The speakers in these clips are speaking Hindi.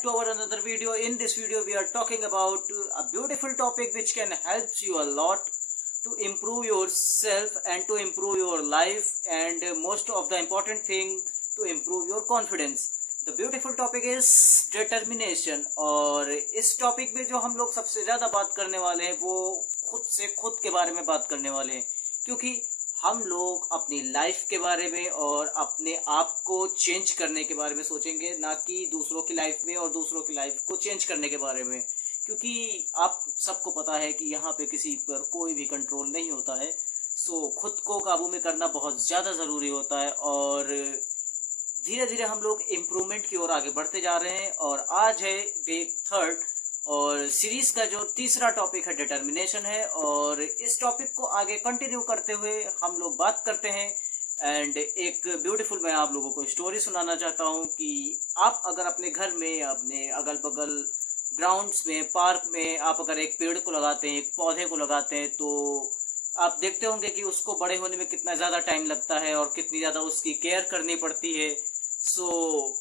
back to our another video. In this video we are talking about a beautiful topic which can help you a lot to improve yourself and to improve your life, and most of the important thing, to improve your confidence. The beautiful topic is determination. और इस टॉपिक में जो हम लोग सबसे ज़्यादा बात करने वाले हैं वो खुद से खुद के बारे में बात करने वाले हैं, क्योंकि हम लोग अपनी लाइफ के बारे में और अपने आप को चेंज करने के बारे में सोचेंगे, ना कि दूसरों की लाइफ में और दूसरों की लाइफ को चेंज करने के बारे में। क्योंकि आप सबको पता है कि यहाँ पे किसी पर कोई भी कंट्रोल नहीं होता है। सो खुद को काबू में करना बहुत ज़्यादा ज़रूरी होता है, और धीरे धीरे हम लोग इम्प्रूवमेंट की ओर आगे बढ़ते जा रहे हैं। और आज है डे 3 और सीरीज का जो तीसरा टॉपिक है डिटर्मिनेशन है, और इस टॉपिक को आगे कंटिन्यू करते हुए हम लोग बात करते हैं। एंड एक ब्यूटीफुल मैं आप लोगों को स्टोरी सुनाना चाहता हूँ कि आप अगर अपने घर में, अपने अगल बगल ग्राउंड्स में, पार्क में आप अगर एक पेड़ को लगाते हैं, एक पौधे को लगाते हैं, तो आप देखते होंगे कि उसको बड़े होने में कितना ज़्यादा टाइम लगता है और कितनी ज़्यादा उसकी केयर करनी पड़ती है। सो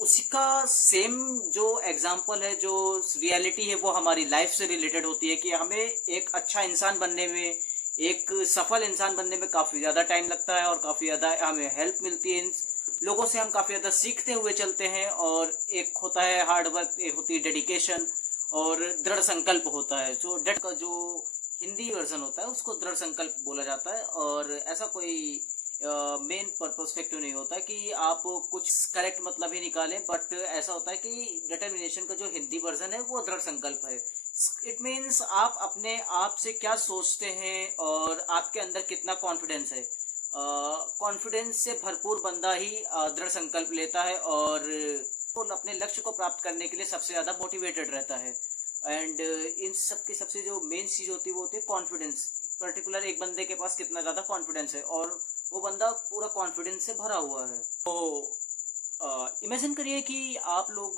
उसी का सेम जो एग्जाम्पल है, जो रियलिटी है, वो हमारी लाइफ से रिलेटेड होती है कि हमें एक अच्छा इंसान बनने में, एक सफल इंसान बनने में काफ़ी ज़्यादा टाइम लगता है और काफ़ी ज़्यादा हमें हेल्प मिलती है। इन लोगों से हम काफ़ी ज़्यादा सीखते हुए चलते हैं। और एक होता है हार्ड वर्क, एक होती है डेडिकेशन, और दृढ़ संकल्प होता है। जो डेट का जो हिंदी वर्जन होता है उसको दृढ़ संकल्प बोला जाता है। और ऐसा कोई मेन पर्सपेक्टिव नहीं होता कि आप कुछ करेक्ट मतलब ही निकालें, बट ऐसा होता है कि डिटर्मिनेशन का जो हिंदी वर्जन है वो दृढ़ संकल्प है। इट मीन्स आप अपने आप से क्या सोचते हैं और आपके अंदर कितना कॉन्फिडेंस है। कॉन्फिडेंस से भरपूर बंदा ही दृढ़ संकल्प लेता है और अपने लक्ष्य को प्राप्त करने के लिए सबसे ज़्यादा मोटिवेटेड रहता है। एंड इन सब की सबसे जो मेन चीज़ होती है वो होती है कॉन्फिडेंस। पर्टिकुलर एक बंदे के पास कितना ज़्यादा कॉन्फिडेंस है और वो बंदा पूरा कॉन्फिडेंस से भरा हुआ है। तो इमेजिन करिए कि आप लोग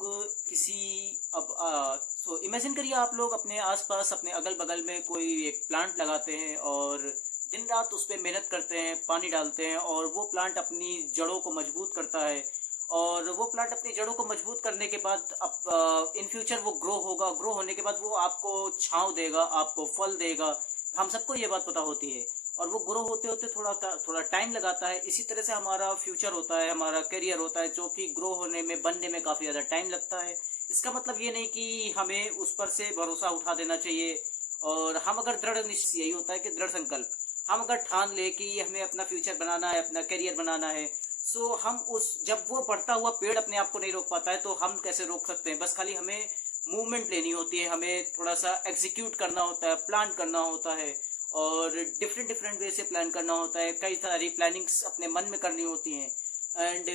इमेजिन करिए आप लोग अपने आसपास, अपने अगल बगल में कोई एक प्लांट लगाते हैं और दिन रात उस पर मेहनत करते हैं, पानी डालते हैं, और वो प्लांट अपनी जड़ों को मजबूत करता है। और वो प्लांट अपनी जड़ों को मजबूत करने के बाद इन फ्यूचर वो ग्रो होगा। ग्रो होने के बाद वो आपको छांव देगा, आपको फल देगा। हम सबको ये बात पता होती है। और वो ग्रो होते होते थोड़ा टाइम लगाता है। इसी तरह से हमारा फ्यूचर होता है, हमारा करियर होता है, जो कि ग्रो होने में, बनने में काफ़ी ज़्यादा टाइम लगता है। इसका मतलब ये नहीं कि हमें उस पर से भरोसा उठा देना चाहिए। और हम अगर दृढ़ निश्चय, यही होता है कि दृढ़ संकल्प, हम अगर ठान ले कि हमें अपना फ्यूचर बनाना है, अपना करियर बनाना है, सो हम जब वो बढ़ता हुआ पेड़ अपने आप को नहीं रोक पाता है तो हम कैसे रोक सकते हैं। बस खाली हमें मूवमेंट लेनी होती है, हमें थोड़ा सा एग्जीक्यूट करना होता है, प्लान करना होता है, और डिफरेंट वे से प्लान करना होता है। कई सारी प्लानिंग्स अपने मन में करनी होती हैं। एंड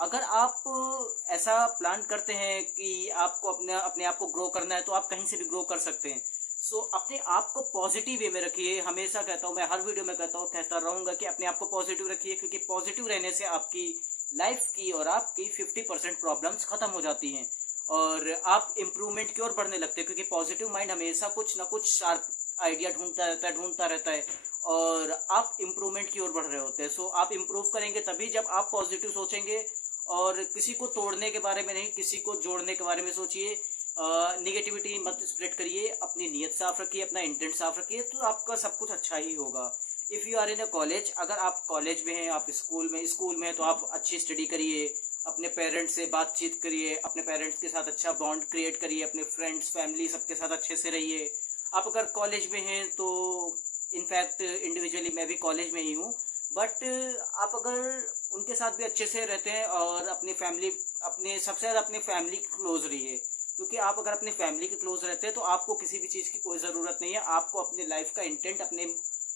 अगर आप ऐसा प्लान करते हैं कि आपको अपने आप को ग्रो करना है, तो आप कहीं से भी ग्रो कर सकते हैं। सो अपने आप को पॉजिटिव वे में रखिए। हमेशा कहता हूँ, मैं हर वीडियो में कहता रहूँगा कि अपने आप को पॉजिटिव रखिए, क्योंकि पॉजिटिव रहने से आपकी लाइफ की और आपकी 50% प्रॉब्लम्स खत्म हो जाती हैं और आप इम्प्रूवमेंट की ओर बढ़ने लगते हैं। क्योंकि पॉजिटिव माइंड हमेशा कुछ ना कुछ शार्प आइडिया ढूंढता रहता है और आप इम्प्रूवमेंट की ओर बढ़ रहे होते हैं। सो आप इम्प्रूव करेंगे तभी जब आप पॉजिटिव सोचेंगे, और किसी को तोड़ने के बारे में नहीं, किसी को जोड़ने के बारे में सोचिए। निगेटिविटी मत स्प्रेड करिए, अपनी नीयत साफ रखिए, अपना इंटेंट साफ रखिए, तो आपका सब कुछ अच्छा ही होगा। If you are in a college, अगर आप कॉलेज में हैं, आप स्कूल में हैं, तो आप अच्छी स्टडी करिए, अपने पेरेंट्स से बातचीत करिए, अपने पेरेंट्स के साथ अच्छा बॉन्ड क्रिएट करिए, अपने फ्रेंड्स, फैमिली, सबके साथ अच्छे से रहिए। आप अगर कॉलेज में हैं तो इनफैक्ट इंडिविजुअली मैं भी कॉलेज में ही हूँ, बट आप अगर उनके साथ भी अच्छे से रहते हैं और सबसे ज़्यादा अपने फैमिली के क्लोज रहिए। क्योंकि आप अगर अपने फैमिली के क्लोज रहते हैं तो आपको किसी भी चीज़ की कोई ज़रूरत नहीं है। आपको अपने लाइफ का इंटेंट, अपने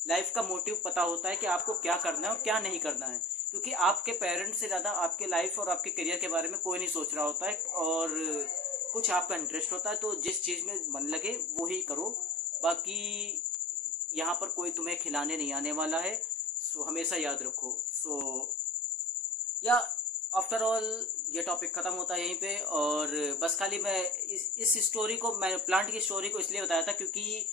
लाइफ का मोटिव पता होता है कि आपको क्या करना है और क्या नहीं करना है। क्योंकि आपके पेरेंट्स से ज़्यादा आपके लाइफ और आपके करियर के बारे में कोई नहीं सोच रहा होता है, और कुछ आपका इंटरेस्ट होता है। तो जिस चीज़ में मन लगे वो ही करो। बाकी यहाँ पर कोई तुम्हें खिलाने नहीं आने वाला है। सो हमेशा याद रखो। आफ्टर ऑल ये टॉपिक ख़त्म होता है यहीं पे। और बस खाली मैं इस स्टोरी को, मैं प्लांट की स्टोरी को इसलिए बताया था क्योंकि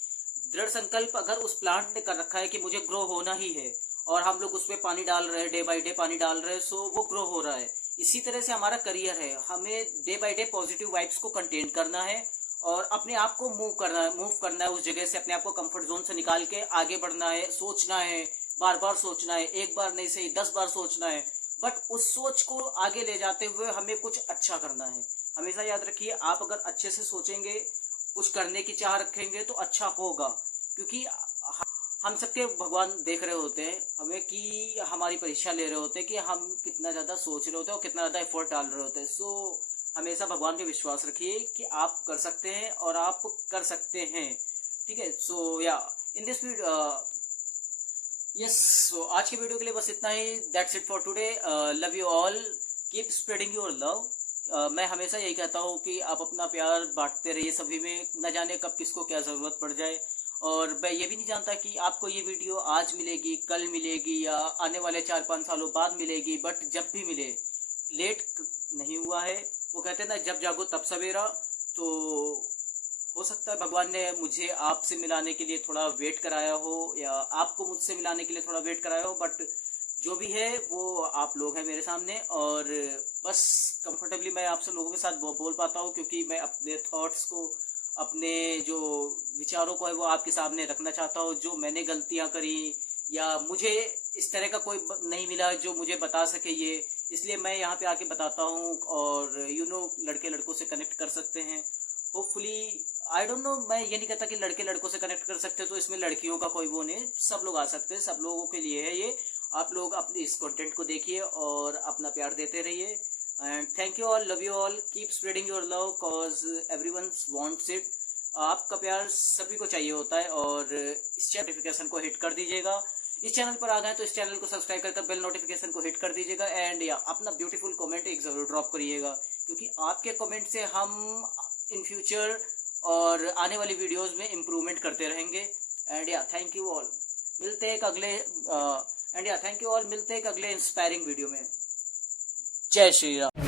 दृढ़ संकल्प अगर उस प्लांट ने कर रखा है कि मुझे ग्रो होना ही है, और हम लोग उस पर पानी डाल रहे हैं, डे बाई डे पानी डाल रहे हैं, सो वो ग्रो हो रहा है। इसी तरह से हमारा करियर है, हमें day by day positive vibes को कंटेन करना है और अपने आप को मूव करना है उस जगह से, अपने आप को कंफर्ट जोन से निकाल के आगे बढ़ना है, सोचना है, बार बार सोचना है, एक बार नहीं सही 10 बार सोचना है, बट उस सोच को आगे ले जाते हुए हमें कुछ अच्छा करना है। हमेशा याद रखिए, आप अगर अच्छे से सोचेंगे, कुछ करने की चाह रखेंगे तो अच्छा होगा, क्योंकि हम सबके भगवान देख रहे होते हैं हमें, कि हमारी परीक्षा ले रहे होते हैं कि हम कितना ज्यादा सोच रहे होते हैं और कितना ज्यादा एफर्ट डाल रहे होते हैं। सो हमेशा भगवान पे विश्वास रखिए कि आप कर सकते हैं और आप कर सकते हैं, ठीक है। सो या in this video, yes, so आज के वीडियो के लिए बस इतना ही। That's it for today. Love you all, keep spreading your love. मैं हमेशा यही कहता हूँ कि आप अपना प्यार बांटते रहिए सभी में, न जाने कब किसको क्या जरूरत पड़ जाए। और मैं ये भी नहीं जानता कि आपको ये वीडियो आज मिलेगी, कल मिलेगी या आने वाले 4-5 सालों बाद मिलेगी, बट जब भी मिले, लेट नहीं हुआ है। वो कहते हैं ना, जब जागो तब सवेरा। तो हो सकता है भगवान ने मुझे आपसे मिलाने के लिए थोड़ा वेट कराया हो, या आपको मुझसे मिलाने के लिए थोड़ा वेट कराया हो, बट जो भी है वो आप लोग हैं मेरे सामने। और बस कंफर्टेबली मैं आपसे लोगों के साथ बोल पाता हूँ, क्योंकि मैं अपने थॉट्स को, अपने जो विचारों को है वो आपके सामने रखना चाहता हूँ। जो मैंने गलतियां करी, या मुझे इस तरह का कोई नहीं मिला जो मुझे बता सके ये, इसलिए मैं यहाँ पे आके बताता हूँ। और लड़के लड़कों से कनेक्ट कर सकते हैं होपफुली। आई डोंट नो, मैं ये नहीं कहता कि लड़के लड़कों से कनेक्ट कर सकते, तो इसमें लड़कियों का कोई वो नहीं, सब लोग आ सकते हैं, सब लोगों के लिए है ये। आप लोग अपने इस कंटेंट को देखिए और अपना प्यार देते रहिए। And thank you all, love you all, keep spreading your love, cause everyone wants it. आपका प्यार सभी को चाहिए होता है। और इस नोटिफिकेशन को हिट कर दीजिएगा। इस चैनल पर आ गए तो इस चैनल को सब्सक्राइब कर बेल नोटिफिकेशन को हिट कर दीजिएगा। एंड या अपना ब्यूटीफुल कमेंट एक जरूर ड्रॉप करिएगा, क्योंकि आपके कमेंट से हम इन फ्यूचर और आने वाली वीडियोस में इम्प्रूवमेंट करते रहेंगे। एंड या थैंक यू ऑल, मिलते हैं एक अगले इंस्पायरिंग वीडियो में। जय श्री राम।